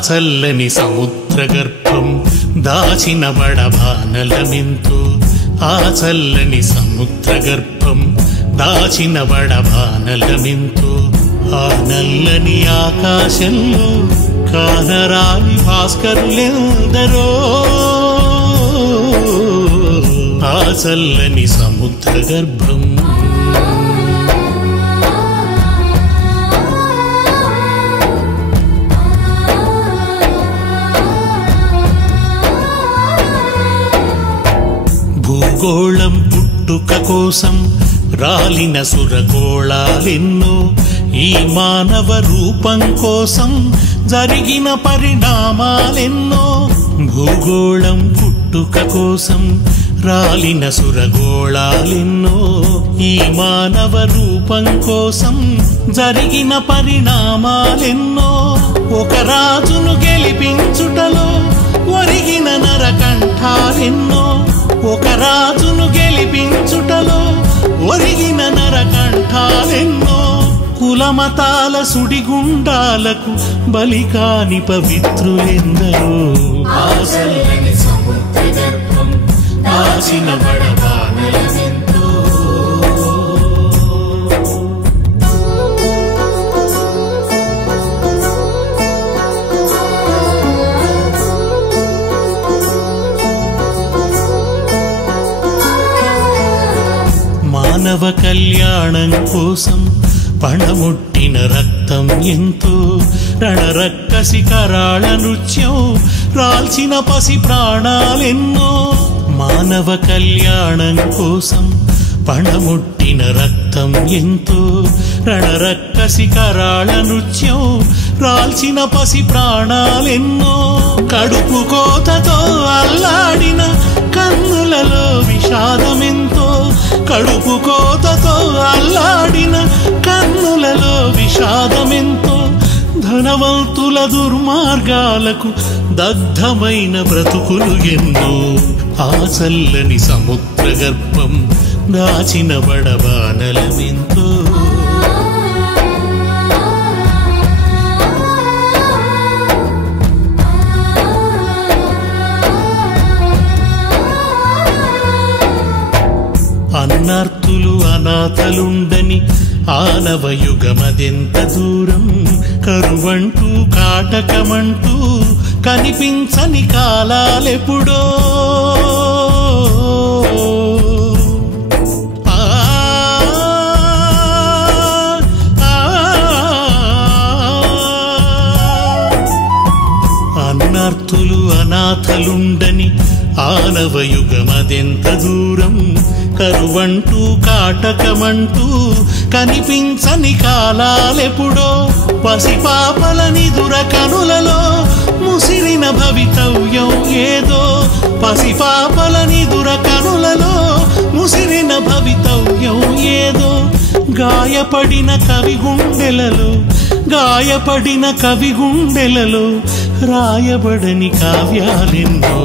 చల్లని సముద్రగర్భం దాచిన వడబానలమెంతో ఆ చల్లని సముద్రగర్భం దాచిన వడబానలమెంతో ఆ నల్లని ఆకాశంలో కానరాని భాస్కరులెందరో ఆ చల్లని సముద్రగర్భం భూగోళం పుట్టుక కోసం రాలిన సురగోళాలెన్నో ఈ మానవ రూపం కోసం జరిగిన పరిణామాలెన్నో భూగోళం పుట్టుక కోసం రాలిన సురగోళాలెన్నో ఈ మానవ రూపం కోసం జరిగిన పరిణామాలెన్నో ఒక రాజును గెలిపించుటలో ఒరిగిన నరకంఠాలెన్నో ఒక రాజును గెలిపించుటలో ఒరిగిన నరకంఠాలెన్నో కులమతాల సుడిగుండాలకు బలికాని పవిత్రులెందరో ఆ చల్లని సముద్రగర్భం దాచిన వడబానలమెంతో మానవ కళ్యాణం కోసం పణముట్టిన రక్తం ఎంతో రణరక్కసి కరాళ నృత్యం రాల్చిన పసి ప్రాణాలెన్నో మానవ కళ్యాణం కోసం పణముట్టిన రక్తం ఎంతో రణరక్కసి కరాళ నృత్యం రాల్చిన పసి ప్రాణాలెన్నో కడుపు కోతతో అల్లాడిన కన్నులలో విషాదమెంతో కడుపు కోతతో అల్లాడిన కన్నులలో విషాదమెంతో ధనవంతుల దుర్మార్గాలకు దగ్ధమైన బ్రతుకులు ఎన్నో ఆ చల్లని సముద్రగర్భం దాచిన వడబానలమెంతో అన్నార్తులు అనాథలుండని ఆనవయుగమదెంత దూరం కరువంటూ కాటకమంటూ కనిపించని కాలాలెప్పుడో అన్నార్తులు అనాథలుండని ఆనవయుగమదెంత దూరం కరువంటూ కాటకమంటూ కనిపించని కాలాలెప్పుడో పసిపాపల నిదుర కనులలో ముసిరిన భవితవ్యం ఏదో పసిపాపల నిదుర కనులలో ముసిరిన భవితవ్యం ఏదో గాయపడిన కవి గుండెలలో రాయబడని కావ్యాలెన్నో